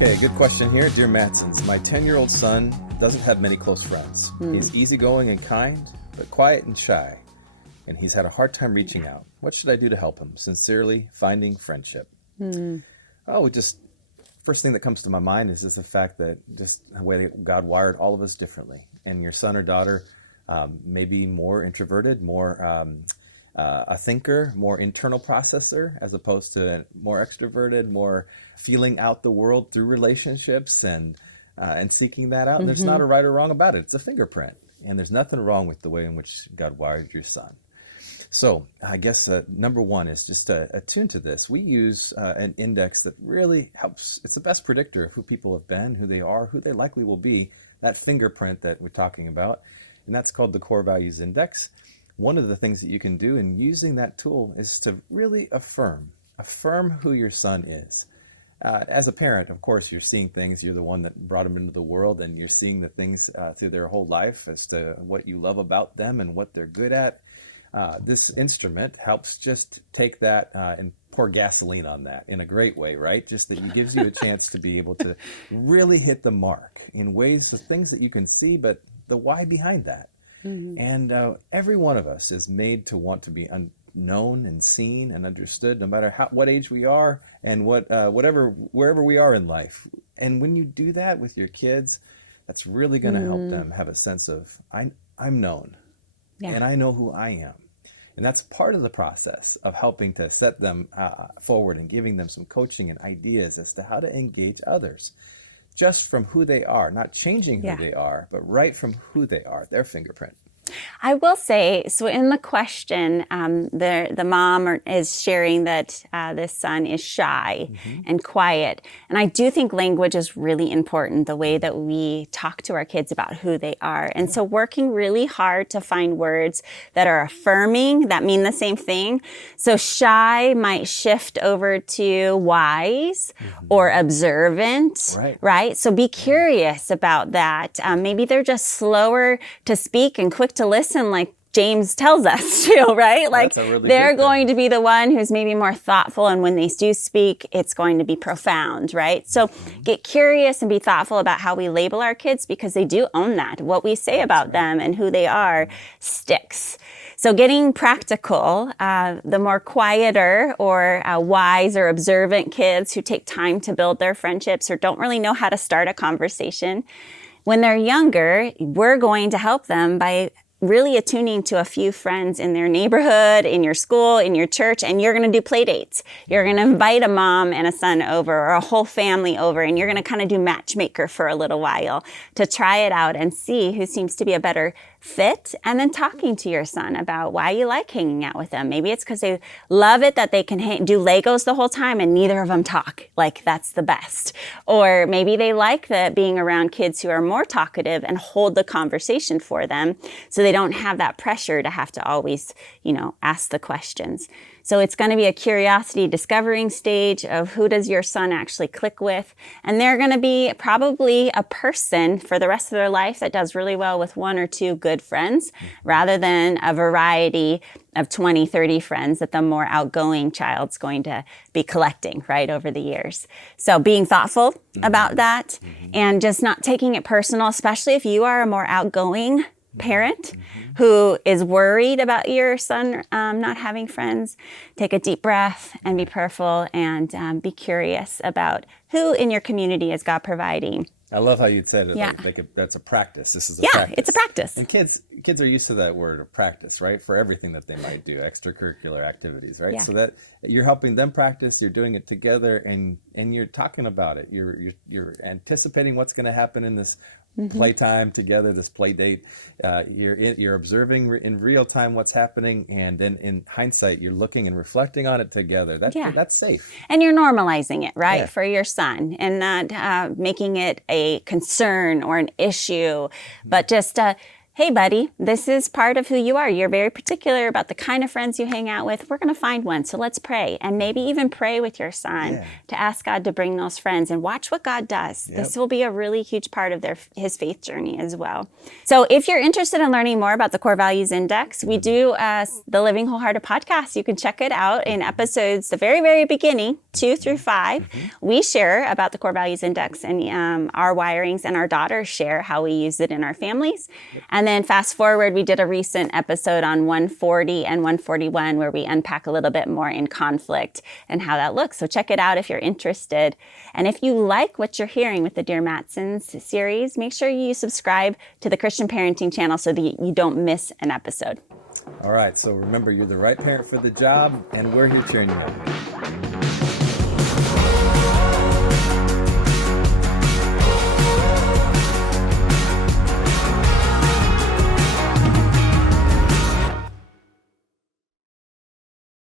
Okay, good question here. Dear Matsons, my 10-year-old son doesn't have many close friends. He's easygoing and kind, but quiet and shy. And he's had a hard time reaching out. What should I do to help him? Sincerely, Finding Friendship. First thing that comes to my mind is just the fact that just the way that God wired all of us differently. And your son or daughter may be more introverted, more a thinker, more internal processor, as opposed to more extroverted, more feeling out the world through relationships and seeking that out. And there's not a right or wrong about it. It's a fingerprint. And there's nothing wrong with the way in which God wired your son. So I guess number one is just attune to this. We use an index that really helps. It's the best predictor of who people have been, who they are, who they likely will be, that fingerprint that we're talking about. And that's called the Core Values Index. One of the things that you can do in using that tool is to really affirm who your son is. As a parent, of course, you're seeing things. You're the one that brought them into the world, and you're seeing the things through their whole life as to what you love about them and what they're good at. This instrument helps just take that and pour gasoline on that in a great way, right? Just that it gives you a chance to be able to really hit the mark in ways of things that you can see, but the why behind that. And every one of us is made to want to be known and seen and understood, no matter what age we are and wherever we are in life. And when you do that with your kids, that's really going to help them have a sense of I'm known, and I know who I am. And that's part of the process of helping to set them forward and giving them some coaching and ideas as to how to engage others. Just from who they are, not changing who they are, but right from who they are, their fingerprint. I will say, so in the question, the mom is sharing that this son is shy and quiet. And I do think language is really important, the way that we talk to our kids about who they are. And so working really hard to find words that are affirming, that mean the same thing. So shy might shift over to wise or observant, right? So be curious about that. Maybe they're just slower to speak and quick to listen, like James tells us to, right? Like they're going to be the one who's maybe more thoughtful, and when they do speak, it's going to be profound, right? So get curious and be thoughtful about how we label our kids, because they do own that. What we say about them and who they are sticks. So getting practical, the more quieter or wise or observant kids who take time to build their friendships or don't really know how to start a conversation, when they're younger, we're going to help them by really attuning to a few friends in their neighborhood, in your school, in your church, and you're going to do play dates. You're going to invite a mom and a son over, or a whole family over, and you're going to kind of do matchmaker for a little while to try it out and see who seems to be a better fit, and then talking to your son about why you like hanging out with them. Maybe it's because they love it that they can do Legos the whole time and neither of them talk. Like, that's the best. Or maybe they like being around kids who are more talkative and hold the conversation for them, so they don't have that pressure to have to always, ask the questions. So it's going to be a curiosity discovering stage of who does your son actually click with. And they're going to be probably a person for the rest of their life that does really well with one or two good friends, rather than a variety of 20, 30 friends that the more outgoing child's going to be collecting, right, over the years. So being thoughtful about that and just not taking it personal, especially if you are a more outgoing parent who is worried about your son not having friends. Take a deep breath and be prayerful and be curious about who in your community is God providing. I love how you said it. That's a practice. This is a practice. It's a practice. And kids are used to that word of practice, right? For everything that they might do, extracurricular activities, right? Yeah. So that you're helping them practice, you're doing it together, and you're talking about it. You're anticipating what's going to happen in this playtime together, this play date. You're observing in real time what's happening, and then in hindsight, you're looking and reflecting on it together. That's safe. And you're normalizing it, right, for your son, and not making it a concern or an issue, but just hey, buddy, this is part of who you are. You're very particular about the kind of friends you hang out with. We're going to find one, so let's pray. And maybe even pray with your son to ask God to bring those friends, and watch what God does. Yep. This will be a really huge part of his faith journey as well. So if you're interested in learning more about the Core Values Index, we do the Living Wholehearted podcast. You can check it out in episodes, the very, very beginning, 2 through 5, we share about the core values index and our wirings, and our daughters share how we use it in our families. And then fast forward, we did a recent episode on 140 and 141 where we unpack a little bit more in conflict and how that looks. So check it out if you're interested. And if you like what you're hearing with the Dear Matsons series, make sure you subscribe to the Christian Parenting channel so that you don't miss an episode. All right, so remember, you're the right parent for the job, and we're here cheering you on.